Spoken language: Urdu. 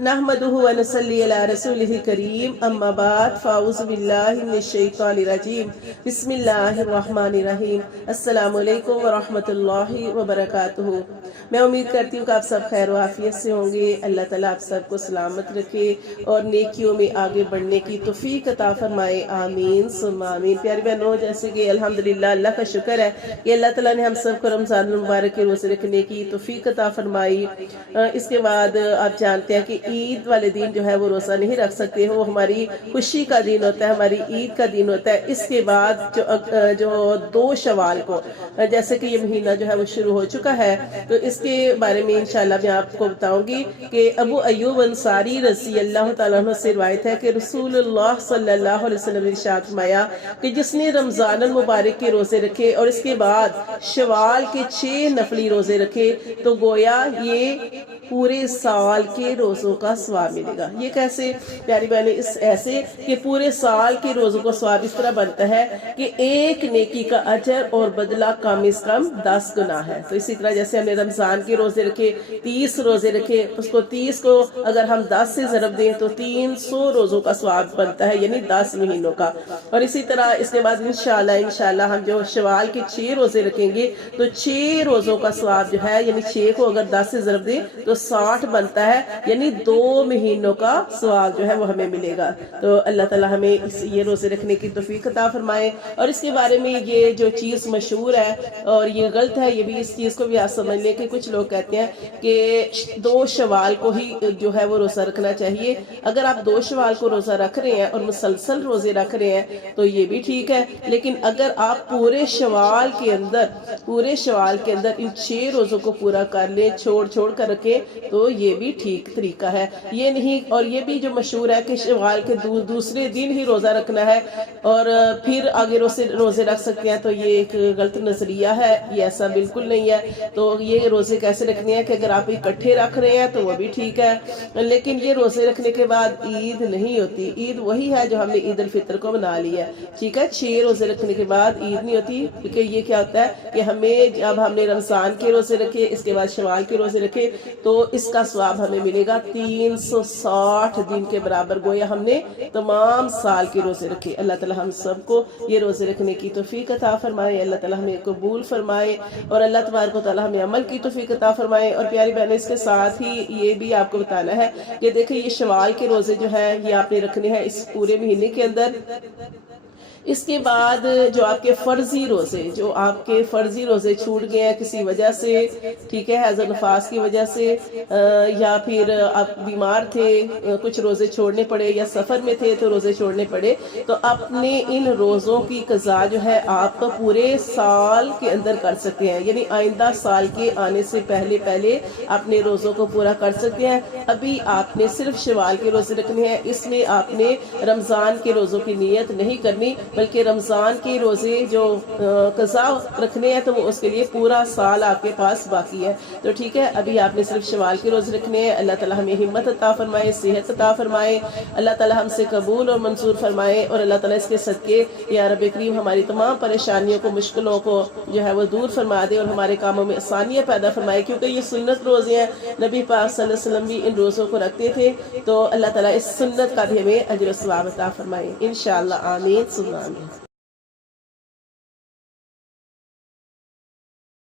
نحمدہ ونصلی علی رسولہ کریم اما بعد فاعوذ باللہ من الشیطان الرجیم بسم اللہ الرحمن الرحیم السلام علیکم ورحمۃ اللہ وبرکاتہ۔ میں امید کرتی ہوں کہ آپ سب خیر و عافیت سے ہوں گے۔ اللہ تعالیٰ آپ سب کو سلامت رکھے اور نیکیوں میں آگے بڑھنے کی توفیق عطا فرمائے، آمین ثم آمین۔ پیاری بہنوں، جیسے کہ الحمدللہ اللہ کا شکر ہے کہ اللہ تعالیٰ نے ہم سب کو رمضان المبارک کے روزے رکھنے کی توفیق عطا فرمائی۔ اس کے بعد آپ جانتے ہیں کہ عید والے دن جو ہے وہ روزہ نہیں رکھ سکتے، وہ ہماری خوشی کا دن ہوتا ہے، ہماری عید کا دن ہوتا ہے۔ اس کے بعد جو 2 شوال کو جیسے کہ یہ مہینہ جو ہے وہ شروع ہو چکا ہے، تو اس کے بارے میں انشاءاللہ میں آپ کو بتاؤں گی کہ ابو ایوب انصاری رضی اللہ تعالیٰ عنہ سے روایت ہے کہ رسول اللہ صلی اللہ علیہ وسلم نے ارشاد فرمایا کہ جس نے رمضان المبارک کے روزے رکھے اور اس کے بعد شوال کے 6 نفلی روزے رکھے تو گویا یہ پورے سال کے روزوں کا ثواب ملے گا۔ یہ کیسے پیاری بہنیں؟ اس ایسے کہ پورے سال کے روزوں کا ثواب اس طرح بنتا ہے کہ ایک نیکی کا اجر اور بدلہ کم از کم 10 گنا ہے۔ تو اسی طرح جیسے ہم نے رمضان کے روزے رکھے، 30 روزے رکھے، اس کو 30 کو اگر ہم 10 سے ضرب دیں تو 300 روزوں کا ثواب بنتا ہے، یعنی 10 مہینوں کا۔ اور اسی طرح اس کے بعد انشاءاللہ ہم جو شوال کے 6 روزے رکھیں گے تو 6 روزوں کا ثواب جو ہے، یعنی 6 کو اگر 10 سے ضرب دیں تو 60 بنتا ہے، یعنی 2 مہینوں کا ثواب جو ہے وہ ہمیں ملے گا۔ تو اللہ تعالیٰ ہمیں یہ روزے رکھنے کی توفیق عطا فرمائے۔ اور اس کے بارے میں یہ جو چیز مشہور ہے اور یہ غلط ہے، یہ بھی اس چیز کو بھی آپ سمجھ لیں کہ کچھ لوگ کہتے ہیں کہ 2 شوال کو ہی جو ہے وہ روزہ رکھنا چاہیے۔ اگر آپ 2 شوال کو روزہ رکھ رہے ہیں اور مسلسل روزے رکھ رہے ہیں تو یہ بھی ٹھیک ہے، لیکن اگر آپ پورے شوال کے اندر ان 6 روزوں کو پورا کر لیں، چھوڑ کر رکھیں، تو یہ بھی ٹھیک طریقہ ہے۔ یہ نہیں، اور یہ بھی جو مشہور ہے کہ شوال کے دوسرے دن ہی روزہ رکھنا ہے اور پھر آگے روزے رکھ سکتے ہیں، تو یہ ایک غلط نظریہ ہے، یہ ایسا بالکل نہیں ہے۔ تو یہ روزے کیسے رکھنے ہیں کہ اگر آپ اکٹھے رکھ رہے ہیں تو وہ بھی ٹھیک ہے، لیکن یہ روزے رکھنے کے بعد عید نہیں ہوتی۔ عید وہی ہے جو ہم نے عید الفطر کو منا لی ہے، ٹھیک ہے۔ 6 روزے رکھنے کے بعد عید نہیں ہوتی، کیونکہ یہ کیا ہوتا ہے کہ جب ہم نے رمضان کے روزے رکھے، اس کے بعد شوال کے روزے رکھے، تو اس کا ثواب ہمیں ملے گا 360 دن کے برابر، گویا ہم نے تمام سال کے روزے رکھے۔ اللہ تعالی ہم سب کو یہ روزے رکھنے کی توفیق عطا فرمائے، اللہ تعالی ہمیں قبول فرمائے اور اللہ تبارک و تعالی ہمیں عمل کی توفیق عطا فرمائے۔ اور پیاری بہنیں، اس کے ساتھ ہی یہ بھی آپ کو بتانا ہے کہ دیکھیں یہ شوال کے روزے جو ہے یہ آپ نے رکھنے ہیں اس پورے مہینے کے اندر۔ اس کے بعد جو آپ کے فرضی روزے چھوٹ گئے ہیں کسی وجہ سے، ٹھیک ہے، حیض و نفاس کی وجہ سے، یا پھر آپ بیمار تھے، کچھ روزے چھوڑنے پڑے، یا سفر میں تھے تو روزے چھوڑنے پڑے، تو اپنے ان روزوں کی قضا جو ہے آپ پورے سال کے اندر کر سکتے ہیں، یعنی آئندہ سال کے آنے سے پہلے اپنے روزوں کو پورا کر سکتے ہیں۔ ابھی آپ نے صرف شوال کے روزے رکھنے ہیں، اس میں آپ نے رمضان کے روزوں کی نیت نہیں کرنی، بلکہ رمضان کے روزے جو قضا رکھنے ہیں تو وہ اس کے لیے پورا سال آپ کے پاس باقی ہے۔ تو ٹھیک ہے، ابھی آپ نے صرف شوال کے روزے رکھنے ہیں۔ اللہ تعالیٰ ہمیں ہمت عطا فرمائے، صحت عطا فرمائے، اللہ تعالیٰ ہم سے قبول اور منظور فرمائے، اور اللہ تعالیٰ اس کے صدقے یا رب کریم ہماری تمام پریشانیوں کو، مشکلوں کو جو ہے وہ دور فرما دے اور ہمارے کاموں میں آسانیاں پیدا فرمائے، کیونکہ یہ سنت روزے ہیں، نبی پاک صلی اللہ علیہ وسلم بھی ان روزوں کو رکھتے تھے، تو اللہ تعالیٰ اس سنت کا بھی ہمیں اجر و ثواب عطا فرمائے، انشاءاللہ، آمین ثم آمین۔